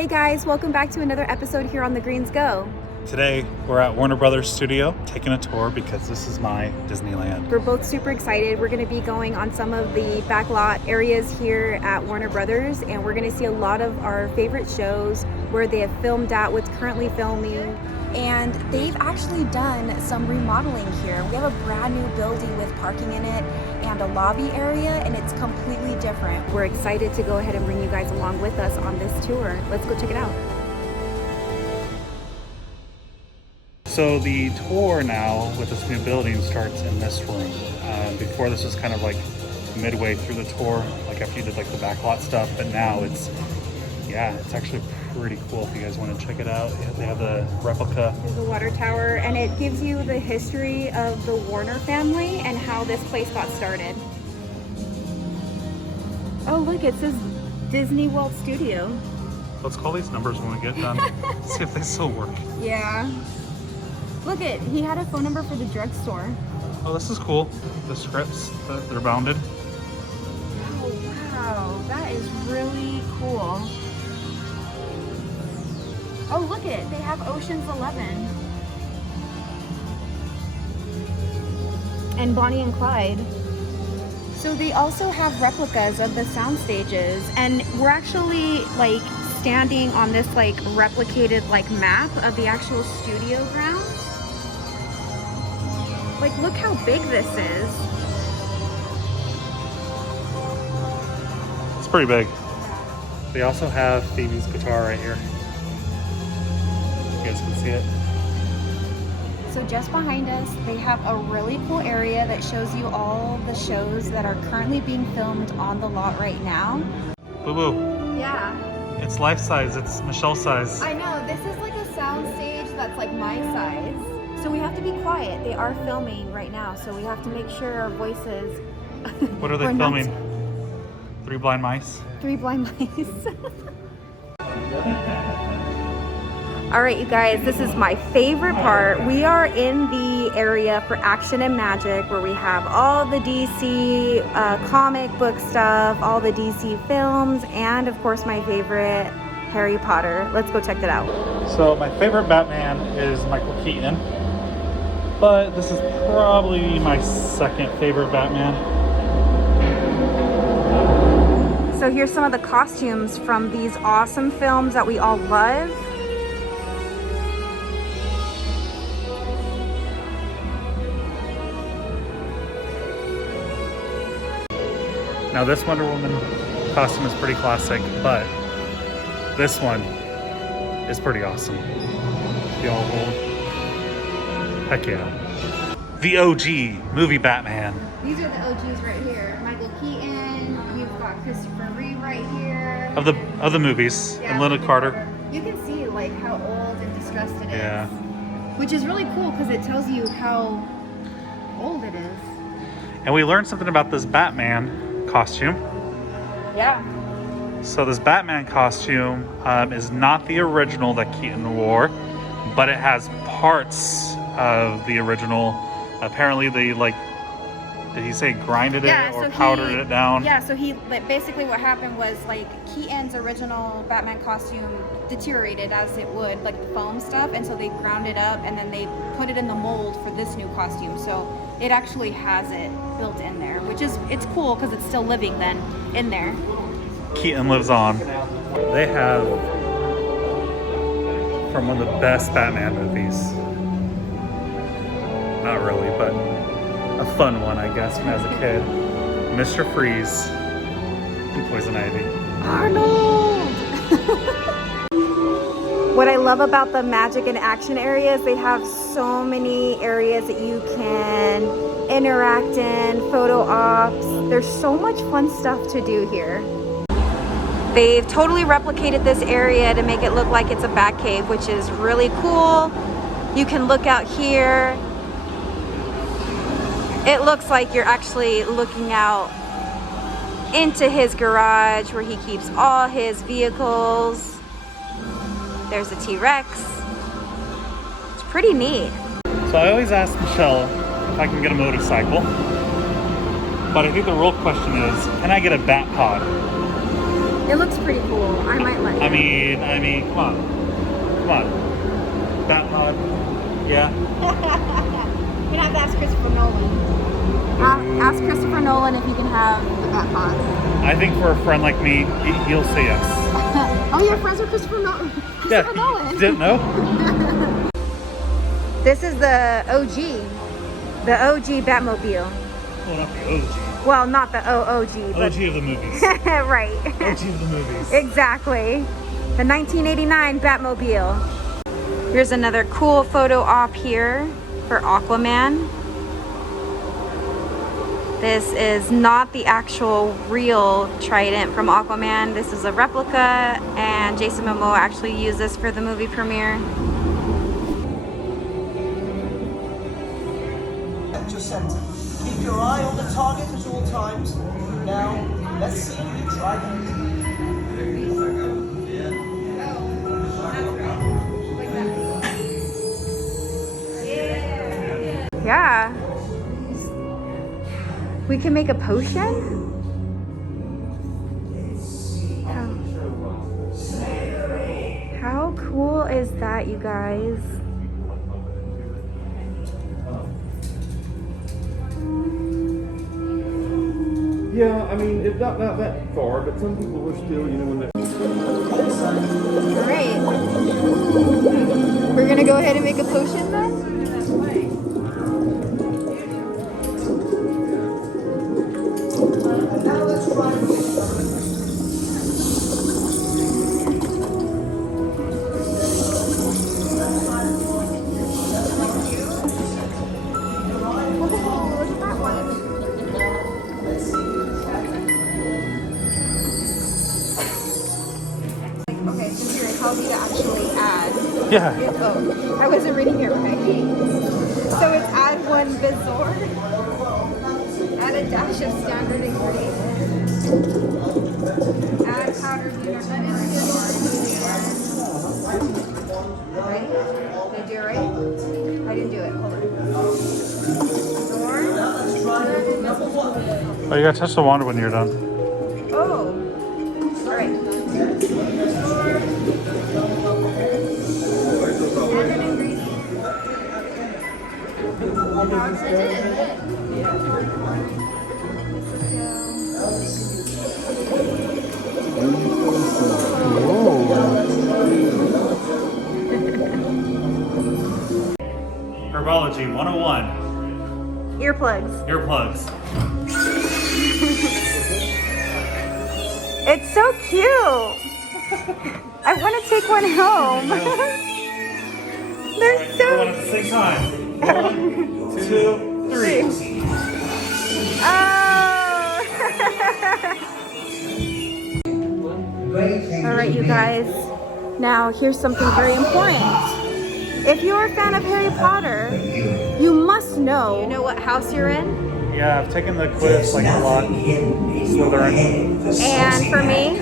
Hey guys, welcome back to another episode here on The Greens Go. Today, we're at Warner Brothers Studio taking a tour because this is my Disneyland. We're both super excited. We're going to be going on some of the backlot areas here at Warner Brothers, and we're going to see a lot of our favorite shows, where they have filmed at, what's currently filming. And they've actually done some remodeling here. We have a brand new building with parking in it and a lobby area, and it's completely different. We're excited to go ahead and bring you guys along with us on this tour. Let's go check it out. So the tour now with this new building starts in this room. Before this was kind of like midway through the tour, like after you did like the backlot stuff, but now it's actually pretty cool if you guys want to check it out. They have the replica. There's a water tower, and it gives you the history of the Warner family and how this place got started. Oh look, it says Disney World Studio. Let's call these numbers when we get done. See if they still work. Yeah. Look he had a phone number for the drugstore. Oh, this is cool. The scripts, they're bounded. Oh wow, that is really cool. Oh, look they have Ocean's 11. And Bonnie and Clyde. So they also have replicas of the sound stages, and we're actually like standing on this like replicated like map of the actual studio grounds. Like, look how big this is. It's pretty big. They also have Phoebe's guitar right here. You guys can see it. So just behind us, they have a really cool area that shows you all the shows that are currently being filmed on the lot right now. Boo boo. Yeah. It's life size. It's Michelle size. I know. This is like a sound stage that's like my size. So we have to be quiet. They are filming right now, so we have to make sure our voices... What are they filming? Three Blind Mice? Three Blind Mice. All right, you guys, this is my favorite part. We are in the area for action and magic, where we have all the DC comic book stuff, all the DC films, and of course my favorite, Harry Potter. Let's go check that out. So my favorite Batman is Michael Keaton, but this is probably my second favorite Batman. So here's some of the costumes from these awesome films that we all love. Now this Wonder Woman costume is pretty classic, but this one is pretty awesome. Y'all hold. Heck yeah. The OG movie Batman. These are the OGs right here. Michael Keaton, you've got Christopher Reeve right here. Of the movies, Yeah, and Linda Carter. You can see like how old and distressed it is. Yeah. Which is really cool because it tells you how old it is. And we learned something about this Batman costume. Yeah. So this Batman costume is not the original that Keaton wore, but it has parts of the original. Apparently they did he say grinded it or powdered it down? Yeah, so basically what happened was like Keaton's original Batman costume deteriorated as it would, like the foam stuff, and so they ground it up and then they put it in the mold for this new costume. So it actually has it built in there, which is, it's cool because it's still living then in there. Keaton lives on. They have from one of the best Batman movies. Not really, but a fun one, I guess, when I was a kid. Mr. Freeze and Poison Ivy. Arnold! What I love about the magic and action areas, they have so many areas that you can interact in, photo ops. There's so much fun stuff to do here. They've totally replicated this area to make it look like it's a bat cave, which is really cool. You can look out here. It looks like you're actually looking out into his garage where he keeps all his vehicles. There's a T-Rex. It's pretty neat. So I always ask Michelle if I can get a motorcycle, but I think the real question is, can I get a bat pod? It looks pretty cool. I might like it. I mean, come on. Come on. That pod. Yeah. You're gonna have to ask Christopher Nolan. Ask Christopher Nolan if you can have the Batpod. I think for a friend like me, he'll say yes. Oh, you're friends with Christopher Nolan? Christopher Nolan. Didn't know? This is the OG. The OG Batmobile. Well, not the OG. Well, not the OOG, but... OG of the movies. Right. OG of the movies. Exactly. The 1989 Batmobile. Here's another cool photo op here for Aquaman. This is not the actual real Trident from Aquaman. This is a replica, and Jason Momoa actually used this for the movie premiere. Your center. Keep your eye on the target at all times. Now, let's see if you try that. Yeah. We can make a potion? How cool is that, you guys? Yeah, I mean, it's not that far, but some people are still, you know, when they're... Alright. We're gonna go ahead and make a potion then? Now let's try. Okay, so here it tells you to actually add. Yeah. Oh, I wasn't reading it right. So it's add one Bizarre. Add a dash of standard ingredients. Add powdered Right? Did I do it right? I didn't do it. Hold on. Oh, you gotta touch the wand when you're done. Oh. All right. Herbology 101. Earplugs. Earplugs. It's so cute. I want to take one home. They're so. Everyone at the same time. 1, 2, 3. Oh. All right, you guys. Now, here's something very important. If you're a fan of Harry Potter, you must know. You know what house you're in? Yeah, I've taken the quiz like a lot. Slytherin. And for me,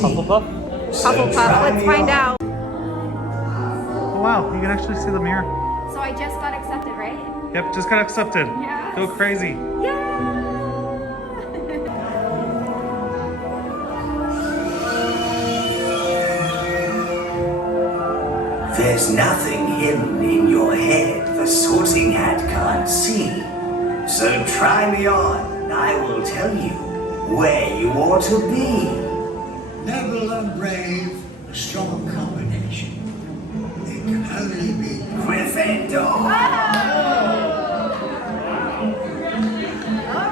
Hufflepuff. Hufflepuff. Let's find out. Oh wow, you can actually see the mirror. So I just got accepted, right? Yep, just got accepted. Yes. Go crazy. Yeah. There's nothing hidden in your head the sorting hat can't see. So try me on, and I will tell you where you ought to be. Noble and brave, a strong combination. It can only be Gryffindor! All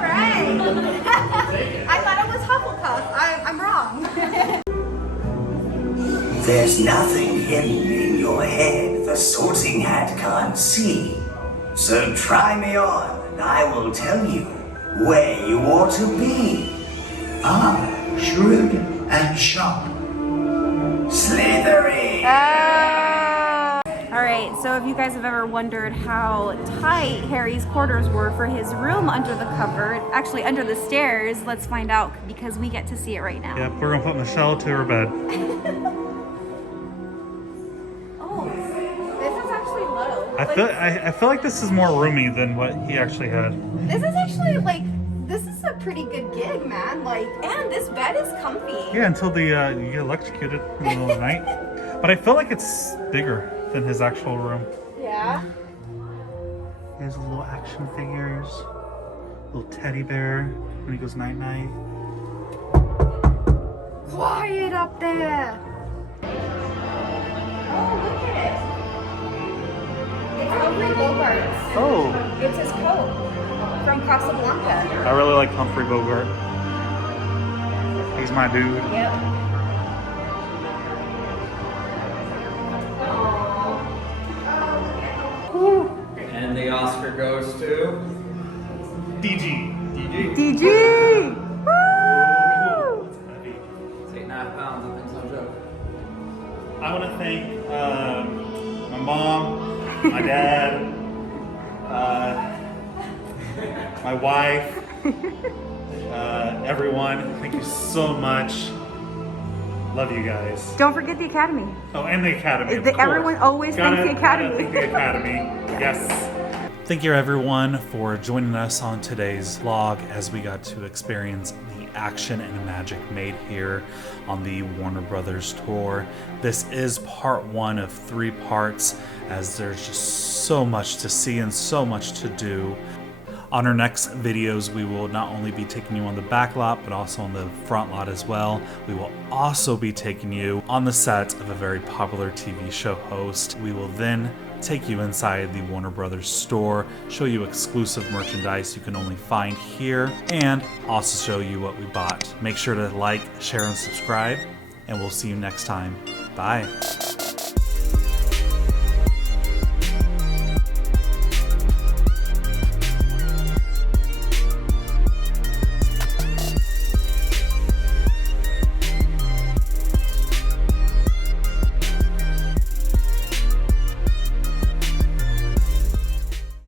right. I thought it was Hufflepuff. I'm wrong. There's nothing hidden in your head the sorting hat can't see. So try me on, and I will tell you where you ought to be. shrewd and sharp. Slytherin! All right, so if you guys have ever wondered how tight Harry's quarters were for his room under the cupboard, actually under the stairs, let's find out because we get to see it right now. Yep, we're gonna put Michelle to her bed. Oh, this is actually low. I feel like this is more roomy than what he actually had. This is actually like, this is a pretty pretty good gig, man. Like, and this bed is comfy. Yeah, until you get electrocuted in the middle of the night. But I feel like it's bigger than his actual room. Yeah. There's little action figures, little teddy bear when he goes night night. Quiet up there. Oh, look at it. It's Humphrey Bogart's. Oh, It's his coat from Casablanca. I really like Humphrey Bogart. He's my dude. Yep. And the Oscar goes to DG. DG! Woo! it's 8.5 pounds. I think so, Joe. I want to thank my mom, my dad, my wife, everyone. Thank you so much. Love you guys. Don't forget the Academy. Oh, and the Academy. Of course. Everyone always thanks the Gotta Academy. thank the Academy. Yes. Thank you everyone for joining us on today's vlog as we got to experience the action and magic made here on the Warner Brothers tour. This is part 1 of 3 parts as there's just so much to see and so much to do. On our next videos, we will not only be taking you on the back lot, but also on the front lot as well. We will also be taking you on the set of a very popular TV show host. We will then take you inside the Warner Brothers store, show you exclusive merchandise you can only find here, and also show you what we bought. Make sure to like, share, and subscribe, and we'll see you next time. Bye.